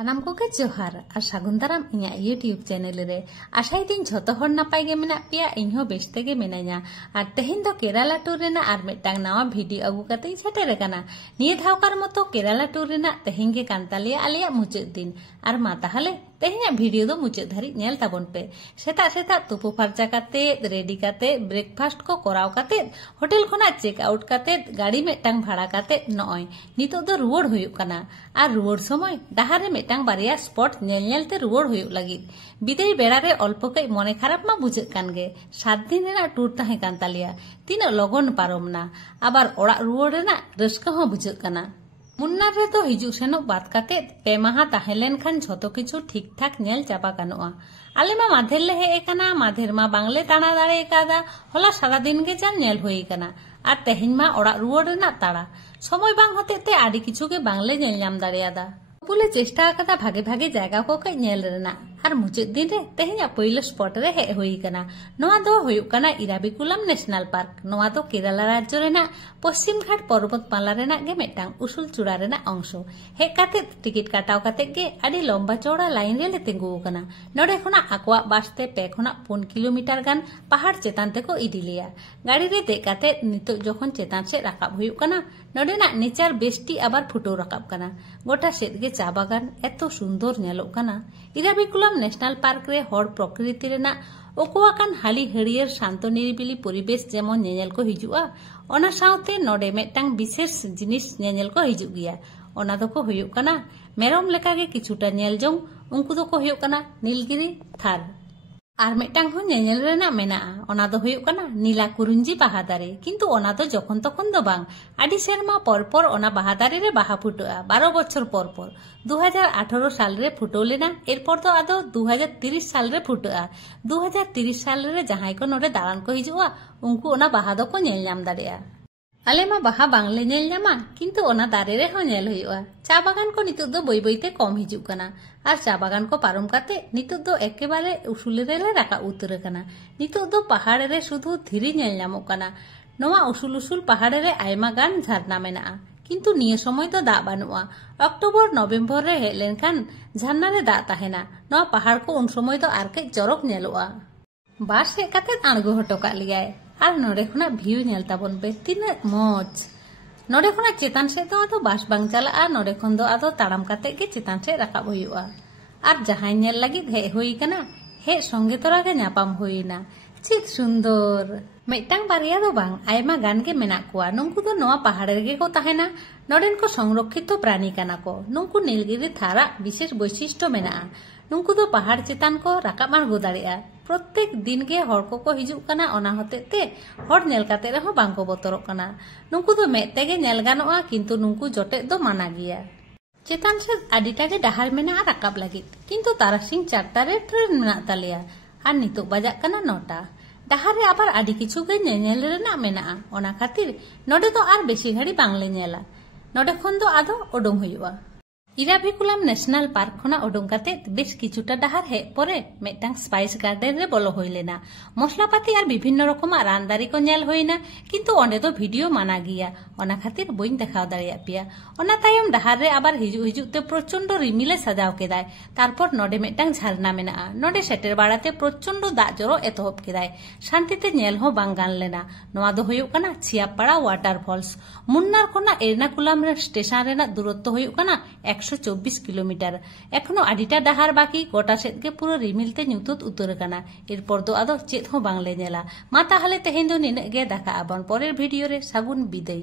सानाम को जोहार और सागुन दाराम इᱧᱟᱜ यूट्यूब चैनल रे आशाई दिन झोतो हर नापाय गे मेना पिया इन्हो बेस्ते गे मेनाया और तेहेन दो केराला टूर रेना और मिटांग नवा वीडियो अगु कते सेटेर काना निये धावकार मतो केराला टूर रेना तेहेन गे कान तालिया आलिया मुचाद दिन और मा ताहले तेहेन वीडियो दो मुचाद धारी नेल ताबन पे सेता सेता तुपु फारचा काते रेडी काते ब्रेकफास्ट को कराव काते होटल खना चेक आउट काते गाड़ी मिटांग भाड़ा काते नय नितो दो रुवाड़ हुयुक काना और रुवाड़ समय डाहारे मिटांग बारिया स्पॉट नेलते रुवाड़ हुयुक लागिद बिदाय बेड़ा रे अल्प कई मने खराब मा बुझे कान गे 7 दिन रेना टूर ताहे कान तालिया तीन लगन पारमना आबार ओड़ा रुवाड़ रेना रस्का हो बुझे काना मुन्नार रे तो हिजु सेनो बात काते पे माहा ताहेलेन खान झोतो किछु ठीक ठाक नेल चापा गानोआ आले मा माधेर ले हे एकाना माधेर मा बांगले ताना दाड़े एकादा होला सारा दिन गे जान नेल होई काना आर तेहेन मा ओड़ा रुवाड़ रेना ताड़ा समय बांग होते ते आडी किछु गे बांगले नेल नाम दाड़ेयादा बोले चेष्टा कदा भागे भागे जायगा को कई नेल रेना और मुचाद दिन रे तेहेन पहिलो स्पॉट रे हे होई काना नोआ दो हुयुक काना इराविकुलम नेशनल पार्क नोआ दो केरला राज्य रेना पश्चिम घाट पर्वतमाला रेना गे मेटांग उसुल चूड़ा रेना अंश हे काते टिकिट काटाव काते गे आडी लंबा चौड़ा लाइन रे ले तिंगु काना नोडे खना आकवा बासते 2 खना 4 किलोमीटर गान पहाड़ चेतान ते को इदी लिया गाड़ी रे दे काते नितो जखन चेतान से राकाब हुयुक काना नोडेना नेचार बेस्टी आबार फुटो राकाब काना गोटा सेद गे चा बागान एतो सुंदर नेलोग काना इराविकुलम नेशनल पार्क रे हर प्रकृति रेना ओकोआकान हाली हरियर शांत निरिबिली परिवेश जेमन नेनेल को हिजुआ ओना साउते नोडे मेटांग विशेष जिनिस नेनेल को हिजुग गिया ओना दको हुयुक काना मेरम लेका गे किछुटा नेल जोंग उनकु दको हुयुक काना नीलगिरी थार और मेटांग हो नेनेल रेना मेना ओना दो हुयुक काना नीला कुरुंजी बाहा दारे किंतु ओना दो जखन तखन दो बांग आडी सेरमा पर पर ओना बाहा दारे रे बाहा फुटोआ 12 बछर पर पर 2018 साल रे फुटो लेना एरपर तो आदो 2030 साल रे फुटोआ 2030 साल रे जहां को नोडे दालान को हिजुआ उनको ओना बाहा दो को नेल नाम दारेया आले मा बाहा बांगले नेल नामा किंतु ओना दारे रे हो नेल हुयुआ चा बागान को नितु दो बई बईते कम हिजुक काना और चा बागान को पारम काते नितु दो एकेबारे उसुल रे राका उतर काना नितु दो पहाड़ रे शुधु धीरी नेल नामो काना नोआ उसुल उसुल पहाड़ रे आयमा गान झरना मेना किंतु निये समय तो दा बानुआ अक्टोबर नवेम्बर रे हे लेनखान झरना रे दा ताहेना नोआ पहाड़ को उन समय तो आर के जरक नेलोआ बास हे काते आणगो हटो का लियाय और नोडे खुना भिउ नेल ताबन पे तिना मौज नोडे खुना चेतान से तो आदो बास बांग चला आ नोडे खन दो आदो ताड़ाम काते के चेतान से राकाब हुयुआ और जहां नेल लागिद हे होई काना हे संगे तोरा गे न्यापाम होइना चित सुंदर मेटांग बारिया दो बांग आयमा गान के मेना कुआ नुंकु दो नोआ पहाड़ रे को ताहेना नोडेन को संरक्षित प्राणी काना को नुंकु नीलगिरी थारा विशेष वैशिष्ट्य मेना नुंकु दो पहाड़ चेतान को राकाब आᱬगो दाड़ेया प्रत्येक दिन के हर को हिजुक काना ओना होते ते हर नेल काते रहो बांको बोतरोक काना नुंकु दो मेते गे नेल गानोआ किंतु नुंकु जोटे दो माना गिया चेतान से आडिटा गे डाहार मेना राकाब लागिद किंतु तारासिंग 4टा रे ट्रेन मेना तालिया और नितो बाजाक काना 9टा डाहार रे आबार आडी किछु गे नेल रेना मेना ओना खातिर नोडे तो आर बेसी घड़ी बांगले नेला नोडे खन दो आदो ओडों हुयुआ इराविकुलम नेशनल पार्क खना ओडों काते बेस किछुटा डाहार हे परे मेटांग स्पाइस गार्डन रे बोलो होई लेना मसलापाती और विभिन्न रकम रानदारी को नेल होइना किंतु ओंडे तो वीडियो माना गिया ओना खातिर बइन देखाव दाड़िया पिया ओना तायम डाहार रे आबार हिजु ते प्रचंड रिमिले सजाव केदाय तारपर नोडे मेटांग झरना मेना नोडे सेटेर बाड़ाते प्रचंड दा जरो एतहब केदाय शांतिते नेल हो बांग गान लेना नोआ दो हुयुक काना छियापाड़ा वाटरफॉल्स मुन्नार खना एर्नाकुलम रे स्टेशन रेना दूरत्व हुयुक काना 124 किलोमीटर एखनो आडिटा डाहार बाकी गोटा सेद के पुरो रिमिलते ᱧᱩᱛᱩᱛ उतर काना एरपर दो आदो चेत हो बांगले नेला मा ताहले तेहेन दो निने गे दाका आबन परेर भिडियो रे सागुन बिदाय।